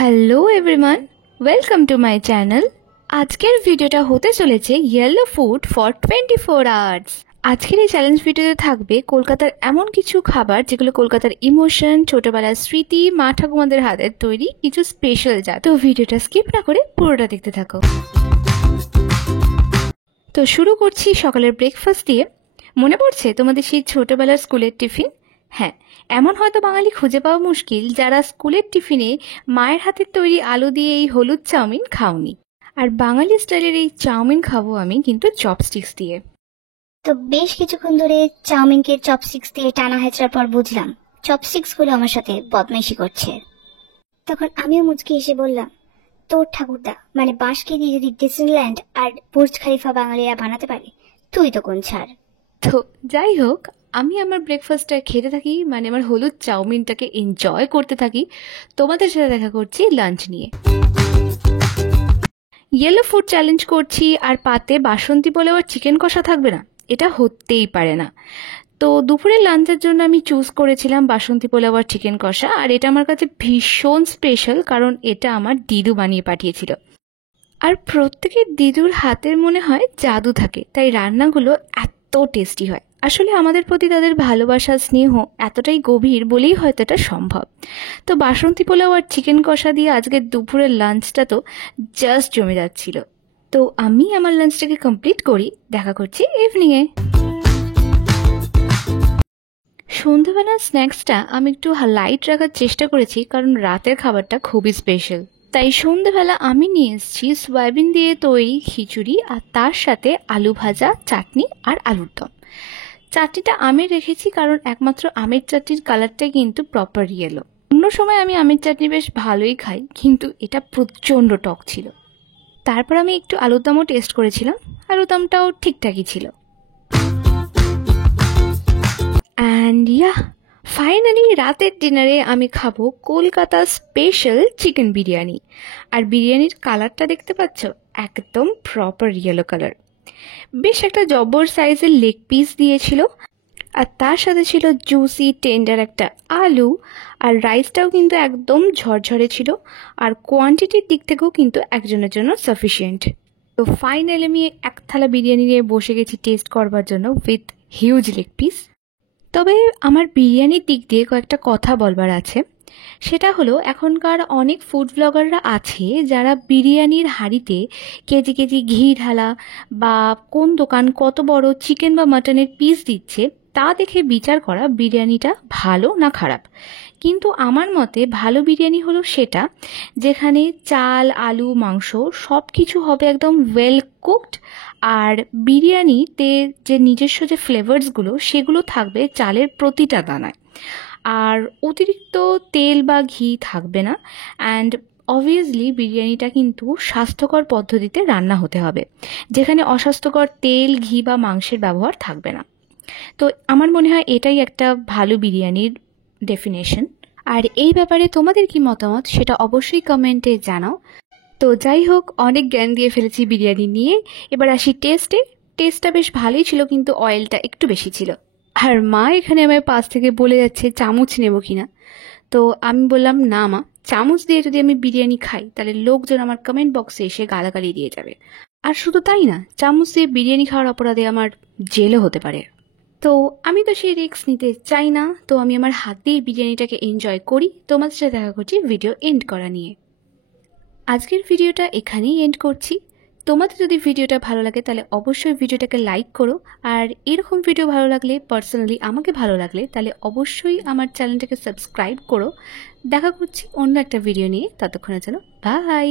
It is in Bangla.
Hello everyone, welcome to my channel. আজকের ভিডিওটা হতে চলেছে ইয়েলো ফুড ফর 24 আওয়ার্স। আজকের এই চ্যালেঞ্জ ভিডিওতে থাকবে কলকাতার এমন কিছু খাবার যেগুলো কলকাতার ইমোশন, ছোটবেলার স্মৃতি, মা ঠাকুমাদের হাতের তৈরি কিছু স্পেশাল জাত। তো ভিডিওটা স্কিপ না করে পুরোটা দেখতে থাকো। তো শুরু করছি সকালের ব্রেকফাস্ট দিয়ে। মনে পড়ছে তোমাদের সেই ছোটবেলার স্কুলের টিফিন? হ্যাঁ, এমন হয়তো বাঙালি খুঁজে পাওয়া মুশকিল যারা স্কুলের টিফিনে মায়ের হাতের তৈরি আলু দিয়ে এই হলুদ চাউমিন খাওনি। আর বাঙালি স্টাইলের এই চাউমিন খাবো আমি কিন্তু চপস্টিক্স দিয়ে। তো বেশ কিছুক্ষণ ধরে চাউমিনকে চপস্টিক্স দিয়ে টানা হেঁচড়ার পর বুঝলাম চপস্টিক্স গুলো আমার সাথে বদমাইশি করছে। তখন আমিও মুচকি এসে বললাম, তোর ঠাকুরদা মানে বাঁশকে দিয়ে যদি ডিজনিল্যান্ড আর বুর্জ খলিফা বাঙালিরা বানাতে পারে, তুই তো কোন ছাড়। তো যাই হোক, আমি আমার ব্রেকফাস্টটা খেতে থাকি, মানে আমার হলুদ চাউমিনটাকে এনজয় করতে থাকি। তোমাদের সাথে দেখা করছি লাঞ্চ নিয়ে। ইয়েলো ফুড চ্যালেঞ্জ করছি আর পাতে বাসন্তী পোলাও আর চিকেন কষা থাকবে না, এটা হতেই পারে না। তো দুপুরের লাঞ্চের জন্য আমি চুজ করেছিলাম বাসন্তী পোলাও আর চিকেন কষা, আর এটা আমার কাছে ভীষণ স্পেশাল কারণ এটা আমার দিদু বানিয়ে পাঠিয়েছিল। আর প্রত্যেকের দিদুর হাতের মনে হয় জাদু থাকে, তাই রান্নাগুলো এত টেস্টি হয়। আসলে আমাদের প্রতি তাদের ভালোবাসা, স্নেহ এতটাই গভীর বলেই হয়তো এটা সম্ভব। তো বাসন্তী পোলাও আর চিকেন কষা দিয়ে আজকের দুপুরের লাঞ্চটা তো জাস্ট জমে যাচ্ছিল। তো আমি আমার লাঞ্চটাকে কমপ্লিট করি, দেখা করছি ইভিনিংয়ে। সন্ধ্যাবেলার স্ন্যাক্সটা আমি একটু লাইট রাখার চেষ্টা করেছি কারণ রাতের খাবারটা খুবই স্পেশাল। তাই সন্ধ্যাবেলা আমি নিয়ে এসেছি সয়াবিন দিয়ে তৈরি খিচুড়ি আর তার সাথে আলু ভাজা, চাটনি আর আলুর দম। চাটনিটা আমি রেখেছি কারণ একমাত্র আমের চাটনির কালারটাই কিন্তু প্রপার ইয়েলো। অন্য সময় আমি আমের চাটনি বেশ ভালোই খাই, কিন্তু এটা প্রচণ্ড টক ছিল। তারপর আমি একটু আলুর দমও টেস্ট করেছিলাম, আলুর দমটাও ঠিকঠাকই ছিল। অ্যান্ড ফাইনালি রাতের ডিনারে আমি খাবো কলকাতা স্পেশাল চিকেন বিরিয়ানি। আর বিরিয়ানির কালারটা দেখতে পাচ্ছ, একদম প্রপার ইয়েলো কালার। বেশ একটা জব্বর সাইজের লেগ পিস দিয়েছিল, আর তার সাথে ছিল জুসি টেন্ডার একটা আলু। আর রাইসটাও কিন্তু একদম ঝরঝরে ছিল, আর কোয়ান্টিটির দিক থেকেও কিন্তু একজনের জন্য সাফিসিয়েন্ট। তো ফাইনালি আমি এক থালা বিরিয়ানি নিয়ে বসে গেছি টেস্ট করবার জন্য উইথ হিউজ লেগ পিস। তবে আমার বিরিয়ানির দিক দিয়ে কয়েকটা কথা বলবার আছে। সেটা হলো, এখনকার অনেক ফুড ব্লগাররা আছে যারা বিরিয়ানির হাঁড়িতে কেজি কেজি ঘি ঢালা বা কোন দোকান কত বড় চিকেন বা মাটনের পিস দিচ্ছে তা দেখে বিচার করা বিরিয়ানিটা ভালো না খারাপ। কিন্তু আমার মতে ভালো বিরিয়ানি হলো সেটা যেখানে চাল, আলু, মাংস সব কিছু হবে একদম ওয়েল কুকড, আর বিরিয়ানিতে যে নিজস্ব যে ফ্লেভার্সগুলো সেগুলো থাকবে চালের প্রতিটা দানায়। আর অতিরিক্ত তেল বা ঘি থাকবে না। অ্যান্ড অবভিয়াসলি বিরিয়ানিটা কিন্তু স্বাস্থ্যকর পদ্ধতিতে রান্না হতে হবে, যেখানে অস্বাস্থ্যকর তেল, ঘি বা মাংসের ব্যবহার থাকবে না। তো আমার মনে হয় এটাই একটা ভালো বিরিয়ানির ডেফিনেশন। আর এই ব্যাপারে তোমাদের কি মতামত সেটা অবশ্যই কমেন্টে জানাও। তো যাই হোক, অনেক জ্ঞান দিয়ে ফেলেছি বিরিয়ানি নিয়ে, এবার আসি টেস্টে। টেস্টটা বেশ ভালোই ছিল, কিন্তু অয়েলটা একটু বেশি ছিল। আর মা এখানে আমার পাশ থেকে বলে যাচ্ছে চামচ নেব কিনা। তো আমি বললাম না মা, চামচ দিয়ে যদি আমি বিরিয়ানি খাই তাহলে লোকজন আমার কমেন্ট বক্সে এসে গালাগালি দিয়ে যাবে। আর শুধু তাই না, চামচ দিয়ে বিরিয়ানি খাওয়ার অপরাধে আমার জেলও হতে পারে। তো আমি তো সেই রিস্ক নিতে চাই না, তো আমি আমার হাত দিয়ে বিরিয়ানিটাকে এনজয় করি। তোমাদের সাথে দেখা করছি ভিডিও এন্ড করা নিয়ে। আজকের ভিডিওটা এখানেই এন্ড করছি। তোমাদের যদি ভিডিওটা ভালো লাগে তাহলে অবশ্যই ভিডিওটাকে লাইক করো, আর এরকম ভিডিও ভালো লাগলে, পার্সোনালি আমাকে ভালো লাগলে, তাহলে অবশ্যই আমার চ্যানেলটাকে সাবস্ক্রাইব করো। দেখা করছি অন্য একটা ভিডিও নিয়ে, ততক্ষণের জন্য বাই।